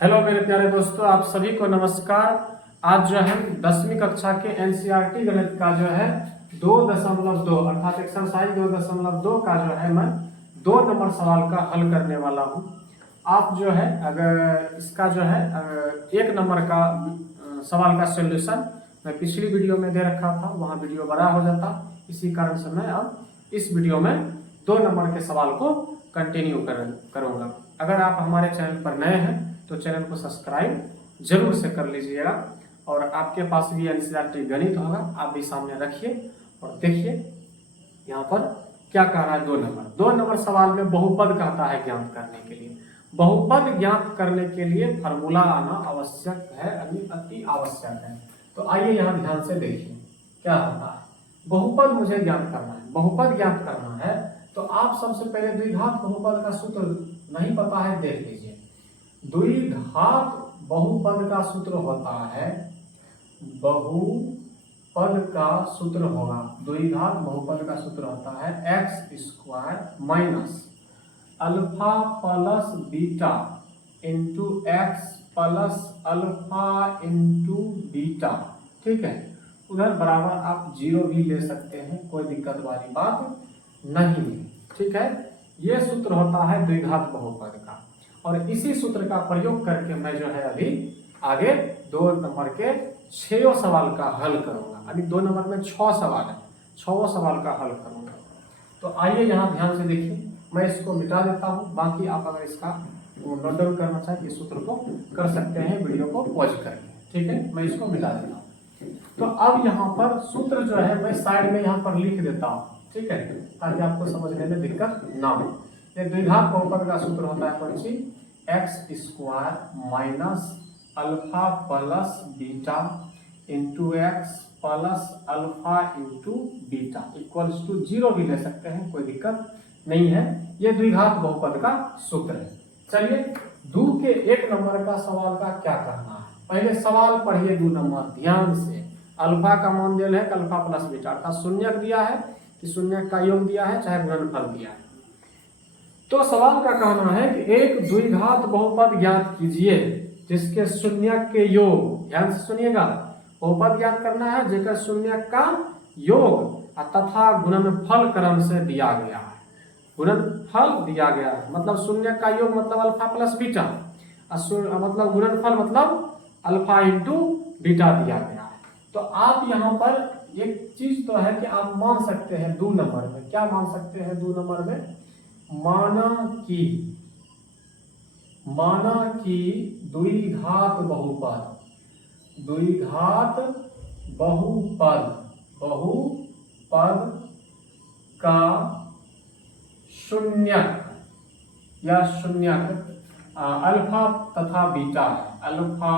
Hello मेरे प्यारे दोस्तों, आप सभी को नमस्कार। आज जो है 10वीं कक्षा के एनसीईआरटी गणित का जो है 2.2 अर्थात एक्सरसाइज 2.2 का जो है मैं 2 नंबर सवाल का हल करने वाला हूं। आप जो है अगर इसका जो है 1 नंबर का सवाल का सॉल्यूशन मैं पिछली वीडियो में दे रखा था, वहां वीडियो बड़ा हो जाता, इसी कारण से मैं अब इस वीडियो में 2 नंबर के सवाल को कंटिन्यू करूंगा। अगर आप हमारे चैनल पर नए हैं तो चैनल को सब्सक्राइब जरूर से कर लीजिएगा और आपके पास भी एनसीईआरटी गणित होगा, आप भी सामने रखिए और देखिए यहाँ पर क्या कह रहा है। 2 नंबर सवाल में बहुपद कहता है ज्ञात करने के लिए। बहुपद ज्ञात करने के लिए फार्मूला आना आवश्यक है, अति आवश्यक है। तो आइए यहाँ ध्यान से देखिए क्या होता है। बहुपद मुझे ज्ञात करना है, बहुपद ज्ञात करना है तो आप सबसे पहले द्विघात बहुपद का सूत्र नहीं पता है, देख लीजिए। द्विघात बहुपद का सूत्र होता है, बहुपद का सूत्र होगा, द्विघात बहुपद का सूत्र होता है x² minus alpha plus beta into X plus alpha into beta. ठीक है, उधर बराबर आप 0 भी ले सकते हैं, कोई दिक्कत वाली बात नहीं है। ठीक है, यह सूत्र होता है द्विघात बहुपद का और इसी सूत्र का प्रयोग करके मैं जो है अभी आगे 2 नंबर के 6 सवाल का हल करूंगा। अभी 2 नंबर में 6 सवाल है, 6 सवाल का हल करूंगा। तो आइए यहाँ ध्यान से देखिए, मैं इसको मिटा देता हूँ, बाकी आप अगर इसका नोट डाउन करना चाहें इस सूत्र को कर सकते हैं वीडियो को पॉज करके। ठीक है, मैं इसको मिटा देता हूँ। तो अब यहाँ पर सूत्र जो है मैं साइड में यहाँ पर लिख देता हूँ, ठीक है, ताकि आपको समझने में दिक्कत ना हो। ये द्विघात बहुपद का सूत्र होता है कौन सी, x² minus alpha plus beta into X plus alpha into beta equals to 0 भी ले सकते हैं, कोई दिक्कत नहीं है। ये द्विघात बहुपद का सूत्र है। चलिए 2 के 1 नंबर का सवाल का क्या करना है, पहले सवाल पढ़िए 2 नंबर ध्यान से। अल्फा का मान दिया है अल्फा प्लस बीटा, अर्थात शून्यक दिया है कि शून्यक का योग दिया है चाहे गुणनफल दिया है। तो सवाल का कहना है कि एक द्विघात बहुपद ज्ञात कीजिए जिसके शून्यक के योग, ध्यान से सुनिएगा, बहुपद ज्ञात करना है जेकर शून्यक का योग तथा गुणनफल क्रम से दिया गया है। गुणनफल दिया गया है मतलब शून्यक का योग मतलब अल्फा प्लस बीटा, मतलब गुणनफल मतलब अल्फा इंटू बीटा दिया गया है। तो आप यहाँ पर एक चीज तो है कि आप मान सकते हैं 2 नंबर में, क्या मान सकते हैं 2 नंबर में, माना कि द्विघात बहुपद का शून्यक अल्फा तथा बीटा है, अल्फा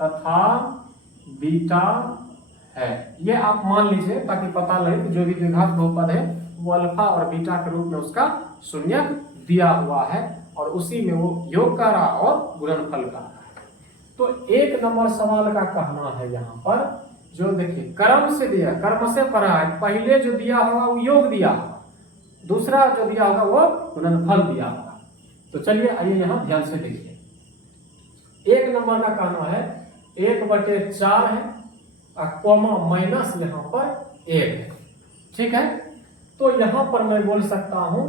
तथा बीटा है। ये आप मान लीजिए ताकि पता लगे कि जो भी द्विघात बहुपद है वो अल्फा और बीटा के रूप में उसका शून्यक दिया हुआ है और उसी में वो योग का रहा और गुणनफल का रहा है। तो 1 नंबर सवाल का कहना है यहाँ पर जो देखिए क्रम से दिया, क्रम से पढ़ा है, पहले जो दिया होगा वो योग दिया होगा, दूसरा जो दिया होगा वो गुणनफल दिया होगा। तो चलिए आइए यहाँ ध्यान से देखिए। 1 नंबर का कहना है 1/4 है कॉमा माइनस यहाँ पर 1 है। ठीक है, तो यहाँ पर मैं बोल सकता हूं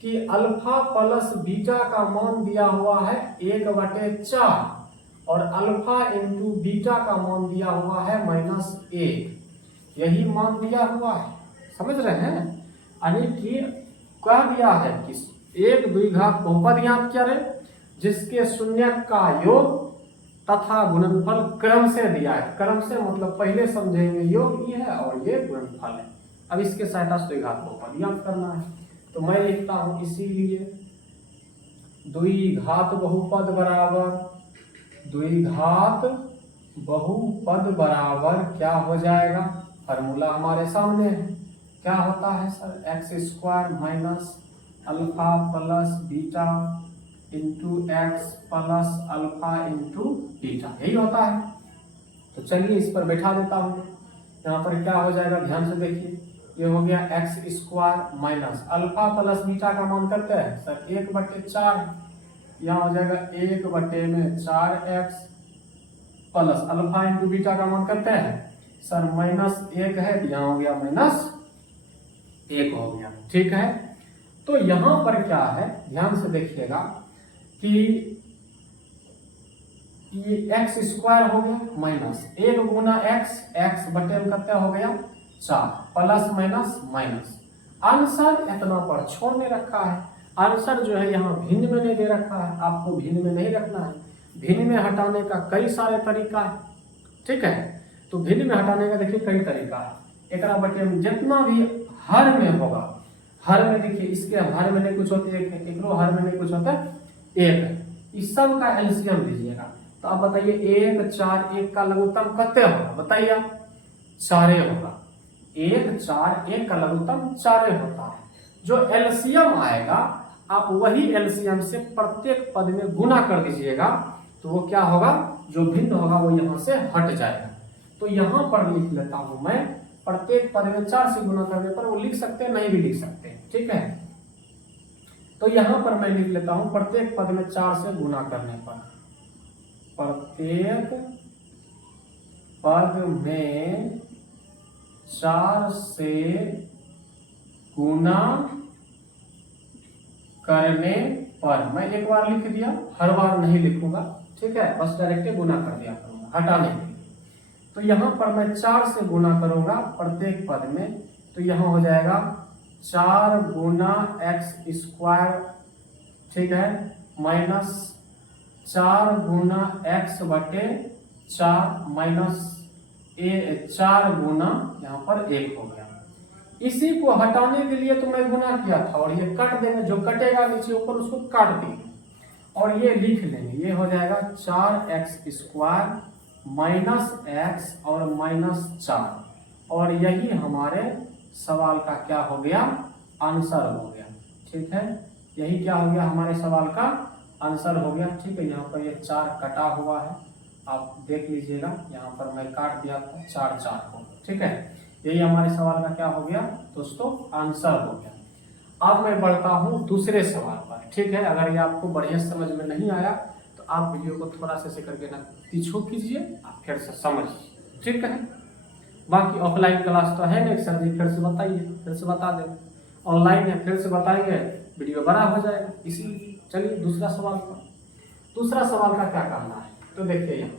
कि अल्फा प्लस बीटा का मान दिया हुआ है 1/4 और अल्फा इंटू बीटा का मान दिया हुआ है -1। यही मान दिया हुआ है, समझ रहे हैं, यानी कि कह दिया है कि एक द्विघात बहुपद ज्ञात करें जिसके शून्यक का योग तथा गुणनफल क्रम से दिया है। क्रम से मतलब पहले समझेंगे योग ये है और ये गुणनफल है। अब इसके सहायता से द्विघात बहुपद ज्ञात करना है, तो मैं लिखता हूं इसीलिए द्विघात बहुपद बराबर क्या हो जाएगा, फार्मूला हमारे सामने है, क्या होता है sir, x² minus alpha plus beta into X plus alpha into beta, यही होता है। तो चलिए इस पर बैठा देता हूं, यहाँ पर क्या हो जाएगा ध्यान से देखिए, ये हो गया x² minus alpha plus beta का मान करते हैं सर 1/4 है, यहाँ हो जाएगा 1/4x plus alpha into beta का मान करते हैं सर -1 है, तो यहाँ हो गया -1 हो गया। ठीक है, तो यहाँ पर क्या है ध्यान से देखिएगा कि ये x² हो गया माइनस 1 गुना x बटे में कितना हो गया 4 प्लस माइनस आंसर इतना पर छोड़ने रखा है। आंसर जो है यहाँ भिन्न में नहीं दे रखा है, आपको भिन्न में नहीं रखना है। भिन्न में हटाने का कई सारे तरीका है। ठीक है, तो भिन्न में हटाने का देखिए कई तरीका है। एक बटे में जितना भी हर में होगा, हर में देखिए इसके हर में नहीं कुछ होते एक है, एक हर में नहीं कुछ होता एक है, इस सब का एलसीएम लीजिएगा। तो आप बताइए 1 4 1 का लघुत्तम कितने होगा, बताइए आप 4 होगा। 1 4 1 का लघुत्तम 4 होता है। जो एलसीएम आएगा आप वही एलसीएम से प्रत्येक पद में गुना कर दीजिएगा, तो वो क्या होगा, जो भिन्न होगा वो यहाँ से हट जाएगा। तो यहाँ पर लिख लेता हूं मैं, प्रत्येक पद में 4 से गुना करने पर वो लिख सकते हैं, नहीं भी लिख सकते। ठीक है, तो यहाँ पर मैं लिख लेता हूं प्रत्येक पद में 4 से गुना करने पर, प्रत्येक पद में 4 से गुना करने पर, मैं एक बार लिख दिया, हर बार नहीं लिखूंगा। ठीक है, बस डायरेक्ट गुना कर दिया करूंगा हटाने के लिए। तो यहाँ पर मैं 4 से गुना करूंगा प्रत्येक पद में, तो यहाँ हो जाएगा 4 गुना x²। ठीक है, माइनस 4 गुना x बटे 4 माइनस 4 गुना यहाँ पर 1 हो गया। इसी को हटाने के लिए तो मैं गुना किया था, और ये कट देंगे, जो कटेगा नीचे ऊपर उसको काट देंगे और ये लिख लेंगे। ये हो जाएगा 4x² माइनस x और -4, और यही हमारे सवाल का क्या हो गया, आंसर हो गया। ठीक है, यही क्या हो गया, हमारे सवाल का आंसर हो गया। ठीक है, यहाँ पर ये 4 कटा हुआ है, आप देख लीजिएगा, यहाँ पर मैं काट दिया था 4 को। ठीक है, यही हमारे सवाल का क्या हो गया दोस्तों, आंसर हो गया। अब मैं बढ़ता हूँ दूसरे सवाल पर। ठीक है, अगर ये आपको बढ़िया समझ में नहीं आया तो आप वीडियो को थोड़ा सा ऐसे करके ना पीछो कीजिए, आप फिर से समझिए। ठीक है, बाकी ऑफलाइन क्लास तो है नहीं सर जी, फिर से बताइए, फिर से बता दें। ऑनलाइन है, फिर से बताएंगे, वीडियो बड़ा हो जाएगा। इसीलिए चलिए दूसरा सवाल पर। दूसरा सवाल का क्या कहना है, तो देखिए यहाँ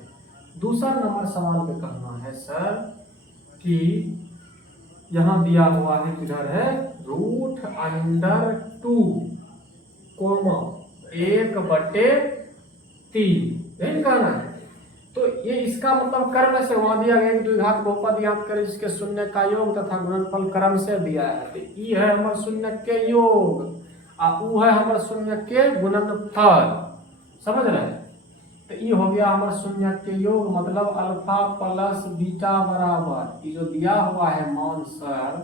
दूसरा नंबर सवाल पे कहना है सर कि यहाँ दिया हुआ है, किधर है, √2 कोमा 1/3 नहीं कहना है। तो ये इसका मतलब कर्म से वहां दिया गया कि द्विघात बहुपद याद करें जिसके शून्य का योग तथा गुणनफल क्रम से दिया है। तो ई है हमर शून्य के योग और ऊ है हमर शून्य के गुणनफल, समझ रहे हैं। तो ये हो गया हमारा शून्य के योग, मतलब अल्फा प्लस बीटा बराबर ये जो दिया हुआ है मान सर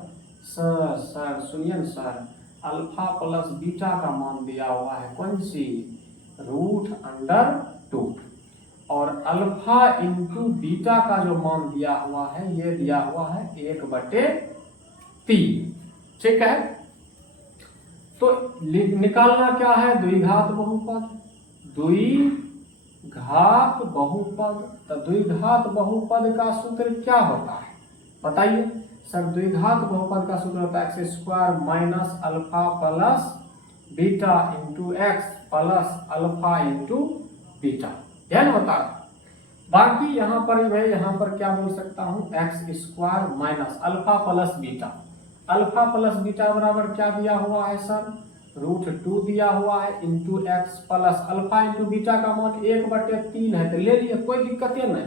सुनिए सर, अल्फा प्लस बीटा का मान दिया हुआ है कौन सी, √2, और अल्फा इंटू बीटा का जो मान दिया हुआ है ये दिया हुआ है 1/3। ठीक है, तो निकालना क्या है, द्विघात बहुपद, द्विघात बहुपद। तो द्विघात बहुपद का सूत्र क्या होता है बताइए सर। द्विघात बहुपद का सूत्र होता है x² minus alpha plus beta into X plus alpha into beta, ध्यान होता है। बाकी यहाँ पर मैं यहाँ पर क्या बोल सकता हूँ, x² minus alpha plus beta. Alpha plus beta बराबर क्या दिया हुआ है सर, √2 दिया हुआ है into X plus alpha into beta का मान 1/3 है, तो ले लिए कोई दिक्कत नहीं।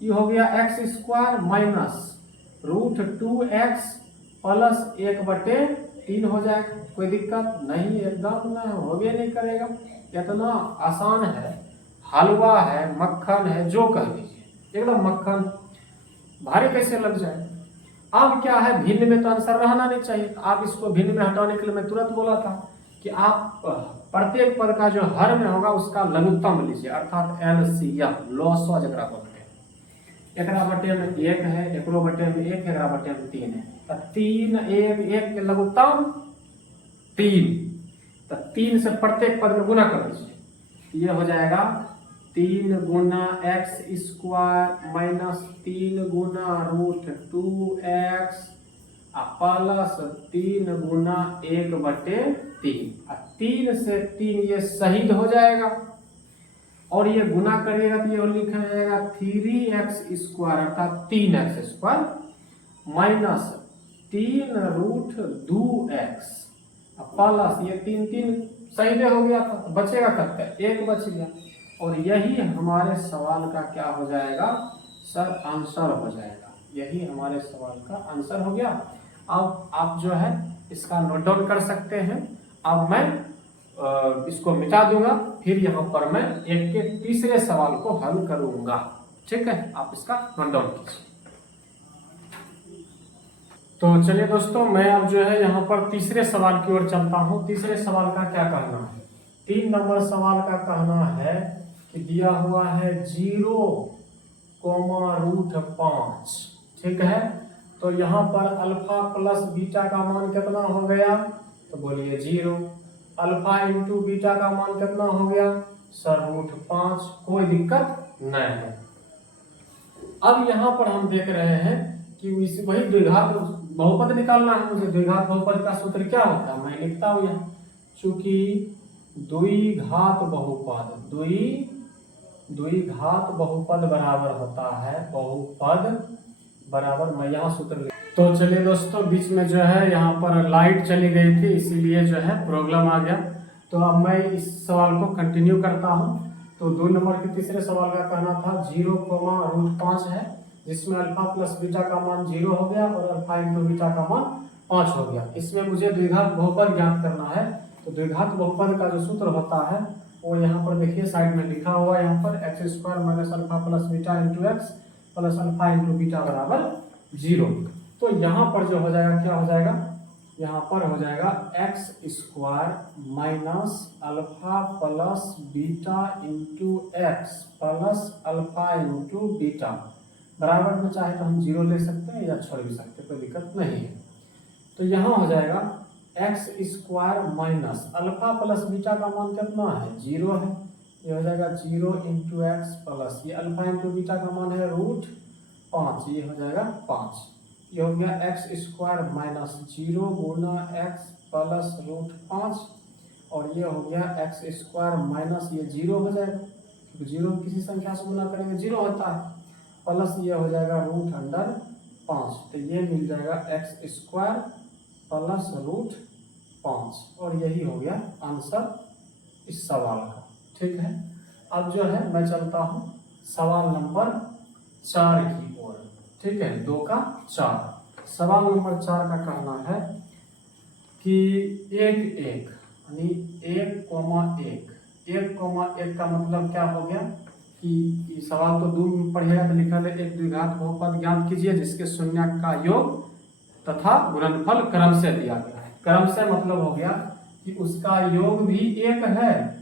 ये हो गया x² माइनस √2x प्लस 1/3 हो जाएगा, कोई दिक्कत नहीं, एकदम ना हो भी नहीं करेगा, इतना आसान है, हलवा है, मक्खन है, जो कह दीजिए, एकदम मक्खन, भारी कैसे लग जाए। अब क्या है, भिन्न में तो आंसर रहना नहीं चाहिए, आप इसको भिन्न में हटाने के लिए मैं तुरंत बोला था कि आप प्रत्येक पद का जो हर में होगा उसका लघुत्तम लीजिए, अर्थात LCM, लॉसवा जरा बोलते हैं। एकरा बटे में 1 है, एकरो बटे में 1 है, एकरा बटे में 3 है, तो 3 1 1 के लघुत्तम 3, तो 3 से प्रत्येक पद में गुना कर दीजिए, ये हो जाएगा 3 गुना एक्स स्क्वायर माइनस 3 गुना रूट 2x प्लस 3 गुना 1/3। 3 से 3 ये शहीद हो जाएगा और ये गुना करिएगा तो ये लिखा जाएगा 3x स्क्वायर अर्थात 3x square minus 3 root 2x plus ये 3 शहीद हो गया था, बचेगा कितना, 1 बच गया। और यही हमारे सवाल का क्या हो जाएगा सर, आंसर हो जाएगा। यही हमारे सवाल का आंसर हो गया। अब आप जो है इसका नोट डाउन कर सकते हैं। अब मैं इसको मिटा दूंगा, फिर यहाँ पर मैं एक के तीसरे सवाल को हल करूंगा। ठीक है, आप इसका नोट डाउन कीजिए। तो चलिए दोस्तों, मैं अब जो है यहाँ पर तीसरे सवाल की ओर चलता हूँ। तीसरे सवाल का क्या कहना है? 3 नंबर सवाल का कहना है कि दिया हुआ है 0,5। ठीक है, तो यहाँ पर अल्फा प्लस बीटा का मान कितना हो गया? तो बोलिए 0। अल्फा इंटू बीटा का मान कितना हो गया सर? √5। कोई दिक्कत नहीं है। अब यहाँ पर हम देख रहे हैं कि वही द्विघात बहुपद निकालना है मुझे। द्विघात बहुपद का सूत्र क्या होता है? मैं लिखता हूँ यहाँ, चूंकि द्विघात बहुपद बराबर होता है बहुपद बराबर, मैं यहाँ सूत्र तो चलिए दोस्तों, बीच में जो है यहाँ पर लाइट चली गई थी, इसीलिए जो है प्रॉब्लम आ गया। तो अब मैं इस सवाल को कंटिन्यू करता हूँ। तो 2 नंबर के तीसरे सवाल का कहना था 0,√5 है, जिसमें अल्फा प्लस बीटा का मान 0 हो गया और अल्फा इंटू बीटा का मान 5 हो गया। इसमें मुझे द्विघात बहुपद ज्ञात करना है। तो द्विघात बहुपद का जो सूत्र होता है वो यहाँ पर देखिए साइड में लिखा हुआ है, यहाँ पर x² minus alpha plus beta into X plus alpha into beta बराबर 0। तो यहाँ पर जो हो जाएगा, क्या हो जाएगा? यहाँ पर हो जाएगा x² minus alpha plus beta into X plus alpha into beta बराबर में, चाहे तो हम 0 ले सकते हैं या छोड़ भी सकते हैं, कोई दिक्कत नहीं है। तो यहाँ हो जाएगा x² minus alpha plus beta का मान कितना है? 0 है। ये हो जाएगा 0 इंटू एक्स प्लस ये अल्फा इंटू बीटा का मान है √5, ये हो जाएगा 5। ये हो गया x² माइनस 0 गुना x प्लस √5 और ये हो गया x² माइनस ये 0 हो जाएगा, क्योंकि 0 किसी संख्या से गुना करेंगे 0 होता है, प्लस ये हो जाएगा √5। तो ये मिल जाएगा x² प्लस √5 और यही हो गया आंसर इस सवाल का। ठीक है, अब जो है मैं चलता हूँ सवाल नंबर 4 की ओर। ठीक है, 2 का 4। सवाल नंबर 4 का कहना है कि 1,1 यानी 1,1 का मतलब क्या हो गया कि सवाल तो 2 में पढ़िएगा तो लिखा है एक द्विघात बहुपद ज्ञात कीजिए जिसके शून्य का योग तथा गुणनफल क्रम से दिया गया है। क्रम से मतलब हो गया कि उसका योग भी 1 है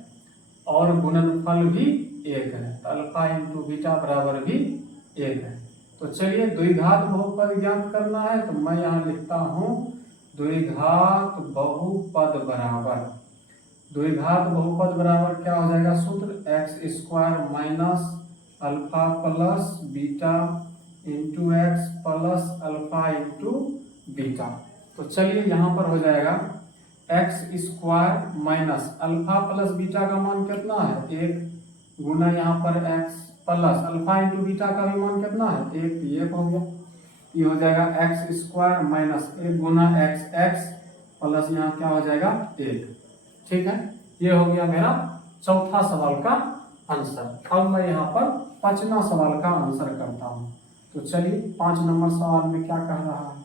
और गुणनफल भी 1 है, तो अल्फा इंटू बीटा बराबर भी 1 है। तो चलिए द्विघात बहुपद ज्ञात करना है, तो मैं यहाँ लिखता हूँ द्विघात बहुपद बराबर क्या हो जाएगा सूत्र? x² minus alpha plus beta into X plus alpha into beta. तो चलिए यहाँ पर हो जाएगा x² minus alpha plus beta का मान कितना है? 1 गुना यहाँ पर x plus alpha into beta का भी मान कितना है? 1, तो ये हो गया। ये हो जाएगा x² माइनस 1 गुना x प्लस यहाँ क्या हो जाएगा 1। ठीक है, ये हो गया मेरा चौथा सवाल का आंसर। अब मैं यहाँ पर 5वां सवाल का आंसर करता हूँ। तो चलिए 5 नंबर सवाल में क्या कह रहा है?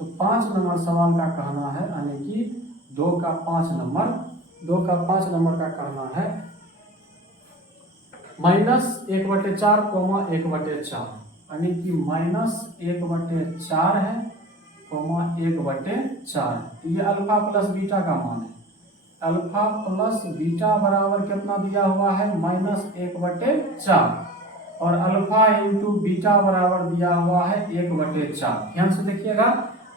तो 5 नंबर सवाल का कहना है यानी कि 2 का 5 नंबर का कहना है -1/4, 1/4 यानी कि -1/4 है, 1/4। ये अल्फा प्लस बीटा का मान है। अल्फा प्लस बीटा बराबर कितना दिया हुआ है? -1/4 और अल्फा इंटू बीटा बराबर दिया हुआ है 1/4। ध्यान से देखिएगा,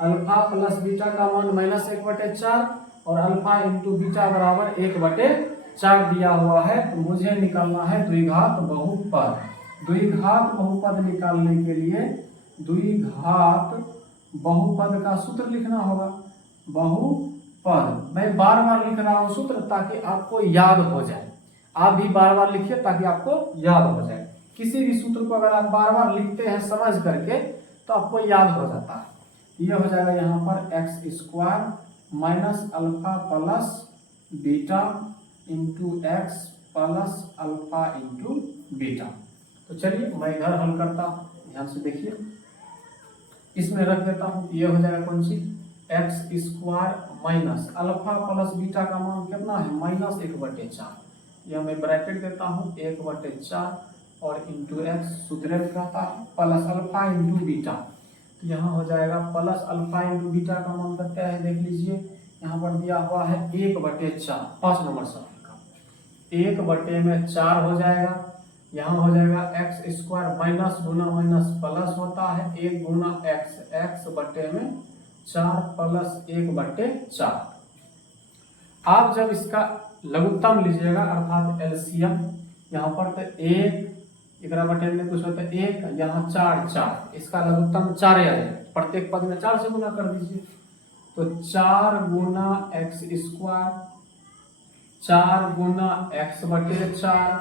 अल्फा प्लस बीटा का मान -1/4 और अल्फा इंटू बीटा बराबर 1/4। 4 दिया हुआ है, तो मुझे निकालना है द्विघात बहुपद। द्विघात बहुपद निकालने के लिए द्विघात बहुपद का सूत्र लिखना होगा। बहुपद मैं बार बार लिख रहा हूं सूत्र ताकि आपको याद हो जाए। आप भी बार बार लिखिए ताकि आपको याद हो जाए। किसी भी सूत्र को अगर आप बार बार लिखते हैं समझ करके तो आपको याद हो जाता है। ये हो जाएगा यहाँ पर x square minus alpha plus beta into X plus alpha into beta. तो चलिए मैं इधर हल करता हूँ, ध्यान से देखिए। इसमें रख देता हूँ, ये हो जाएगा कौन सी x square minus alpha plus beta का मान कितना है -1/4। यह मैं ब्रैकेट देता हूँ 1/4 और इंटू एक्स सूत्र में कहता है प्लस अल्फा इंटू बीटा। तो यहाँ हो जाएगा प्लस अल्फा इंटू बीटा का मान करते हैं, देख लीजिए यहाँ पर दिया हुआ है 1/4 5 नंबर सवाल का 1/4 हो जाएगा। यहाँ हो जाएगा एक्स स्क्वायर माइनस गुना माइनस प्लस होता है 1 गुना एक्स, एक्स बटे में 4 प्लस 1/4। आप जब इसका लघुत्तम लीजिएगा अर्थात एलसीएम, यहाँ पर तो 1 एकरा बटे में कुछ होता है 1, यहाँ 4, इसका लघुत्तम 4 है, प्रत्येक पद में 4 से गुना कर दीजिए। तो 4 गुना एक्स स्क्वायर 4 गुना x/4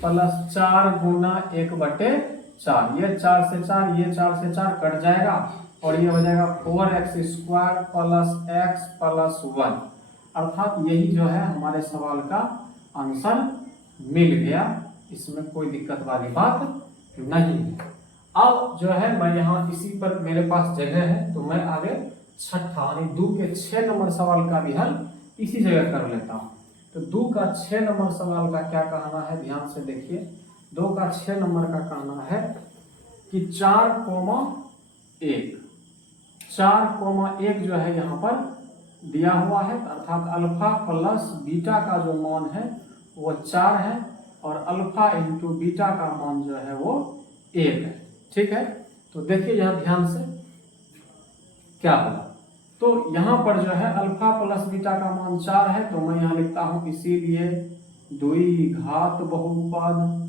प्लस 4 गुना 1/4। ये 4 से 4, ये 4 से 4 कट जाएगा और ये हो जाएगा 4x² प्लस x प्लस 1। अर्थात यही जो है हमारे सवाल का आंसर मिल गया, इसमें कोई दिक्कत वाली बात नहीं है। अब जो है मैं यहाँ इसी पर मेरे पास जगह है तो मैं आगे छठा यानी 2 के 6 नंबर सवाल का भी हल इसी जगह कर लेता हूँ। तो 2 का 6 नंबर सवाल का क्या कहना है, ध्यान से देखिए। 2 का 6 नंबर का कहना है कि 4,1 जो है यहाँ पर दिया हुआ है, अर्थात अल्फा प्लस बीटा का जो मान है वो 4 है और अल्फा इंटू बीटा का मान जो है वो 1 है। ठीक है, तो देखिए यहाँ ध्यान से क्या होगा। तो यहाँ पर जो है अल्फा प्लस बीटा का मान 4 है, तो मैं यहाँ लिखता हूँ इसीलिए द्विघात बहुपद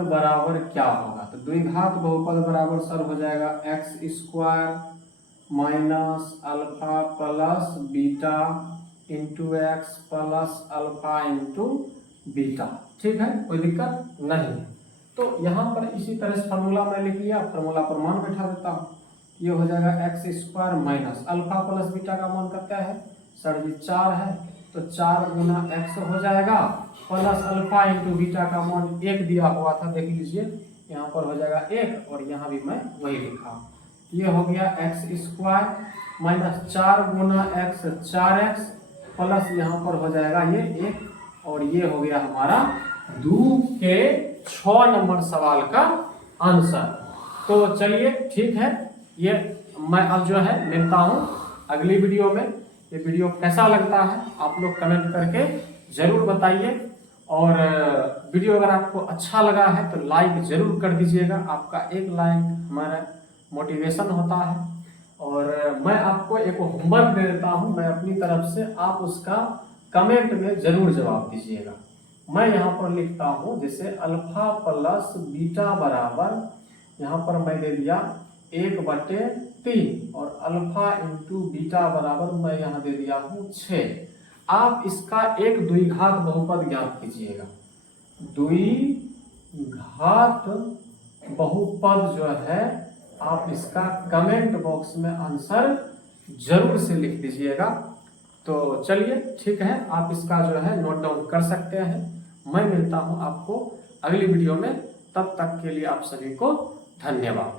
बराबर क्या होगा। तो द्विघात बहुपद बराबर सर हो जाएगा x² minus alpha plus beta into X plus alpha into beta. ठीक है, कोई दिक्कत नहीं है। तो यहाँ पर इसी तरह से फार्मूला मैं लिख लिया, फार्मूला पर मान बैठा देता हूँ। ये हो जाएगा x² minus alpha plus beta का मान कितना है सर जी 4 है, तो 4 गुना x हो जाएगा प्लस अल्फा इंटू बीटा का मान 1 दिया हुआ था, देख लीजिए यहाँ पर हो जाएगा 1 और यहाँ भी मैं वही लिखा। ये हो गया x² माइनस 4 गुना x 4x प्लस यहाँ पर हो जाएगा ये 1 और ये हो गया हमारा 2 के 6 नंबर सवाल का आंसर। तो चलिए ठीक है, ये मैं अब जो है मिलता हूँ अगली वीडियो में। ये वीडियो कैसा लगता है आप लोग कमेंट करके जरूर बताइए और वीडियो अगर आपको अच्छा लगा है तो लाइक जरूर कर दीजिएगा। आपका एक लाइक हमारा मोटिवेशन होता है और मैं आपको एक होमवर्क दे देता हूँ मैं अपनी तरफ से, आप उसका कमेंट में जरूर जवाब दीजिएगा। मैं यहाँ पर लिखता हूँ जैसे अल्फा प्लस बीटा बराबर यहाँ पर मैं दे दिया 1/3 और अल्फा इंटू बीटा बराबर मैं यहाँ दे दिया हूँ 6। आप इसका एक द्विघात बहुपद ज्ञात कीजिएगा। द्विघात बहुपद जो है आप इसका कमेंट बॉक्स में आंसर जरूर से लिख दीजिएगा। तो चलिए ठीक है, आप इसका जो है नोट डाउन कर सकते हैं। मैं मिलता हूं आपको अगली वीडियो में, तब तक के लिए आप सभी को धन्यवाद।